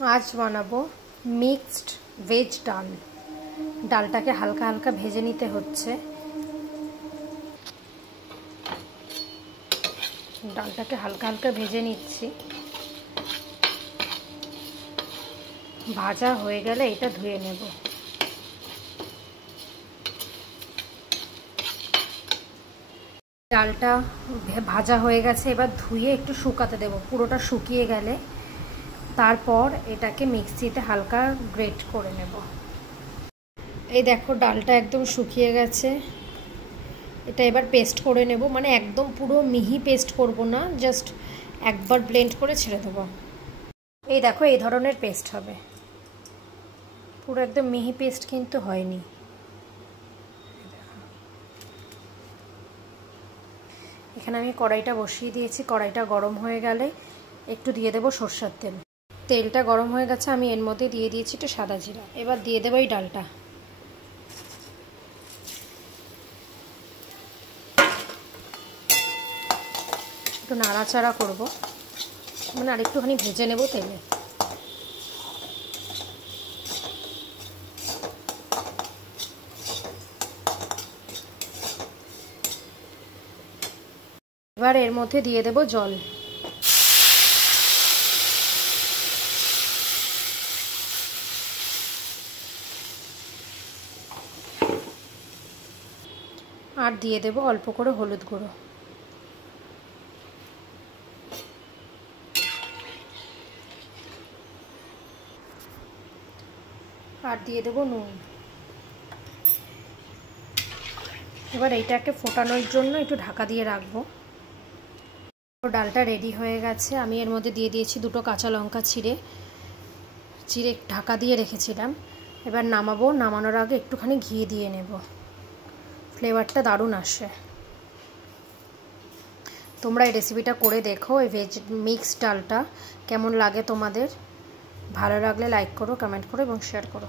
आज बानाबो mixed veg डाल। डालटाके हालका हालका भेजे निते होच्छे। डालटाके हालका हालका भेजे निচ্छि। भाजा होये गेले एटा धुए नेब। डालटा भाजा होये गेछे, एबार धुए एकटु शुकाते देब। पुरोटा शुकिये गेले तारपर एटाके मिक्सिते हालका ग्रेट करे नेब। এই দেখো ডালটা একদম শুকিয়ে গেছে। এটা এবার পেস্ট করে নেব, মানে একদম পুরো মিহি পেস্ট করব না, জাস্ট একবার ব্লেন্ড করে ছেড়ে দেব। এই দেখো এই ধরনের পেস্ট হবে, পুরো একদম মিহি পেস্ট কিন্তু হয়নি। এখানে আমি কড়াইটা বসিয়ে দিয়েছি। কড়াইটা গরম হয়ে গেলে একটু দিয়ে দেব সরষের তেল। তেলটা গরম হয়ে গেছে, আমি এর মধ্যে দিয়ে দিয়েছি একটু সাদা জিরা। এবার দিয়ে দেব এই ডালটা। একটু নাড়াচাড়া করব, মানে আরেকটুখানি ভেজে নেব তেলে। এবার এর মধ্যে দিয়ে দেব জল। আর দিয়ে দেব অল্প করে হলুদ গুঁড়ো। আর দিয়ে দেব নুন। এবার এইটাকে ফোটানোর জন্য একটু ঢাকা দিয়ে রাখবো। ডালটা রেডি হয়ে গেছে। আমি এর মধ্যে দিয়ে দিয়েছি দুটো কাঁচা লঙ্কা চিড়ে ঢাকা দিয়ে রেখেছিলাম। এবার নামাবো। নামানোর আগে একটুখানি ঘি দিয়ে নেব, ফ্লেভারটা দারুণ আসে। তোমরা এই রেসিপিটা করে দেখো। এই ভেজ মিক্স ডালটা কেমন লাগে তোমাদের। ভালো লাগলে লাইক করো, কমেন্ট করো এবং শেয়ার করো।